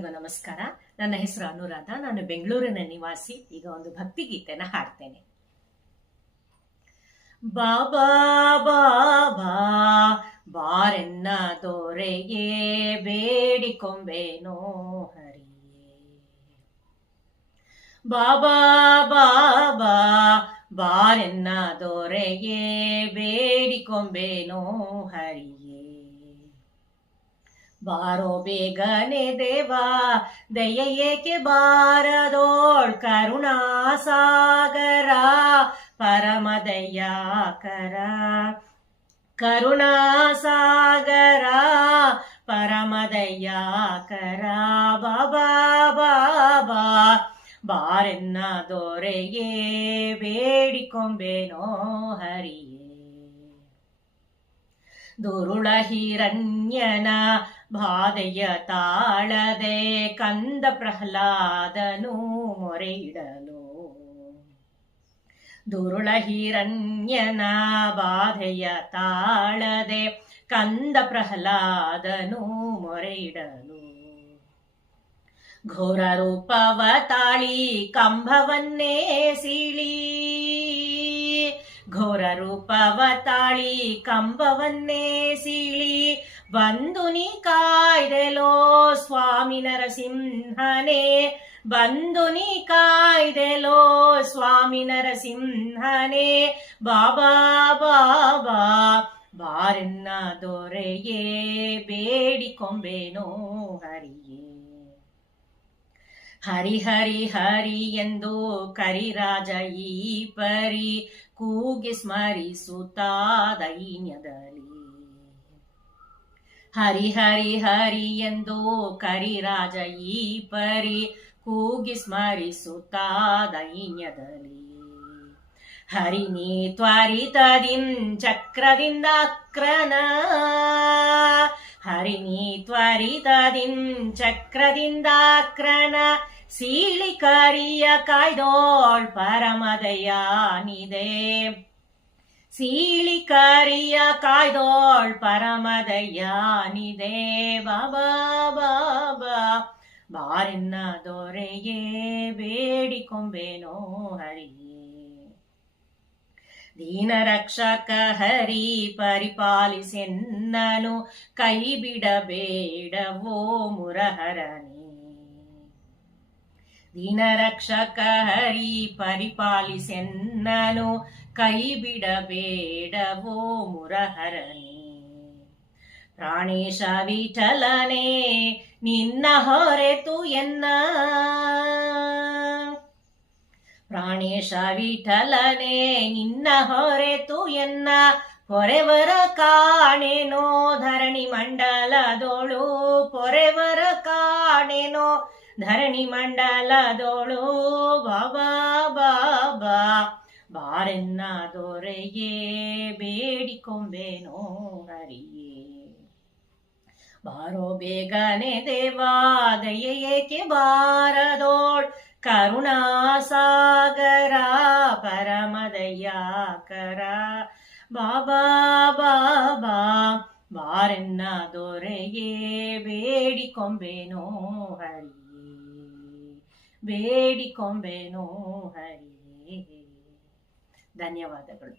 ಎಲ್ರಿಗೂ ನಮಸ್ಕಾರ. ನನ್ನ ಹೆಸರು ಅನುರಾಧ. ನಾನು ಬೆಂಗಳೂರಿನ ನಿವಾಸಿ. ಈಗ ಒಂದು ಭಕ್ತಿ ಗೀತೆನ ಹಾಡ್ತೇನೆ. ಬಾಬಾ ಬಾಬಾ ಬಾರೆನ್ನ ದೊರೆಗೆ ಬೇಡಿಕೊಂಬೇನೋ ಹರಿಯೇ. ಬಾಬಾ ಬಾಬಾ ಬಾರೆನ್ನ ದೊರೆಗೆ ಬೇಡಿಕೊಂಬೇನೋ ಹರಿಯೇ. ಬಾರೋ ಬೇಗನೆ ದೇವಾ ದಯ ಏಕೆ ಬಾರದೋಳ್ ಕರುಣಾ ಸಾಗರ ಪರಮ ದಯಾಕರ ಕರುಣಾ ಸಾಗರ ಪರಮ ದಯಾಕರ ಬಾಬಾ ಬಾಬಾ ಬಾರೆನ್ನ ದೊರೆಗೆ ಬೇಡಿಕೊಂಬೇನೋ ಹರಿಯೇ ದುರುಳ ಹಿರಣ್ಯನ ಬಾಧೆಯ ತಾಳದೆ ಕಂದ ಪ್ರಹ್ಲಾದನು ಮೊರೆಯಿಡಲು. ದುರುಳ ಹಿರಣ್ಯನ ಬಾಧೆಯ ತಾಳದೆ ಕಂದ ಪ್ರಹ್ಲಾದನು ಮೊರೆಯಿಡಲು. ಘೋರ ರೂಪವ ತಾಳಿ ಕಂಬವನ್ನೇ ಸೀಳಿ ಘೋರ ರೂಪವ ತಾಳಿ ಕಂಬವನ್ನೇ ಸೀಳಿ, ಬಂದು ನೀ ಕಾಯ್ದೆಲೋ ಸ್ವಾಮಿ ನರಸಿಂಹನೇ, ಬಂದು ನೀ ಕಾಯ್ದೆಲೋ ಸ್ವಾಮಿ ನರಸಿಂಹನೇ, ಬಾಬಾ ಬಾಬಾ, ಬಾರೆನ್ನ ದೊರೆಯೇ, ಬೇಡಿಕೊಂಬೆನೋ ಹರಿಯೇ. ಹರಿ ಹರಿ ಹರಿ ಎಂದು ಕರಿರಾಜ ಈ ಪರಿ ಕೂಗಿ ಸ್ಮರಿಸುತ್ತಾ ದೈನ್ಯದಲ್ಲಿ ಹರಿ ಹರಿ ಹರಿ ಎಂದು ಕರಿರಾಜ ಈ ಪರಿ ಕೂಗಿ ಸ್ಮರಿಸುತ್ತಾ ದೈನ್ಯದಲ್ಲಿ ಹರಿ ನೀ ತ್ವರಿತದಿಂ ಚಕ್ರದಿಂದ ಅಕ್ರನ ಹರಿ ನೀ ತ್ವರಿತದಿಂ ಚಕ್ರದಿಂದ ಅಕ್ರನ ಸೀಳಿ ಕರಿಯ ಕಾಯ್ದೋಳ್ ಪರಮದಯಾನಿದೆ ಸೀಳಿ ಕರಿಯ ಕಾಯ್ದೋಳ್ ಪರಮದಯಾನಿದೆ ಬಾಬಾ ಬಾಬಾ ಬಾರೆನ್ನ ದೊರೆಗೆ ಬೇಡಿಕೊಂಬೇನೋ ಹರಿಯೇ ದೀನ ರಕ್ಷಕ ಹರಿ ಪರಿಪಾಲಿಸೆನ್ನನು ಕೈ ಬಿಡಬೇಡವೋ ಮುರಹರನೆ ದೀನ ರಕ್ಷಕ ಹರಿ ಪರಿಪಾಲಿಸೆನ್ನನು ಕೈ ಬಿಡಬೇಡವೋ ಮುರಹರನೆ ಪ್ರಾಣೇಶ ವಿಠಲನೆ, ನಿನ್ನ ಹೊರೆತು ಎನ್ನ ಪ್ರಾಣೇಶ ವಿಠಲನೆ, ನಿನ್ನ ಹೊರೆತು ಎನ್ನ? ಪೊರೆವರ ಕಾಣೆನೋ ಧರಣಿ ಮಂಡಲದೋಳು? ಪೊರೆವರ ಕಾಣೆನೋ ಧರಣಿ ಮಂಡಲದೋಳು? ಬಾಬಾ ಬಾಬಾ ಬಾರೆನ್ನ ದೊರೆಯೇ, ಬೇಡಿಕೊಂಬೇನೋ ಹರಿಯೇ ಬಾರೋ ಬೇಗನೆ ದೇವಾ ಏಕೆ ಬಾರದೋಳ್ ಕರುಣಾ ಸಾಗರ ಪರಮ ದಯಾಕರ ಬಾಬಾ ಬಾಬಾ ಬಾರೆನ್ನ ದೊರೆಗೆ ಬೇಡಿಕೊಂಬೇನೋ ಹರಿಯೇ ಬೇಡಿಕೊಂಬೇನೋ ಹರಿಯೇ ಧನ್ಯವಾದಗಳು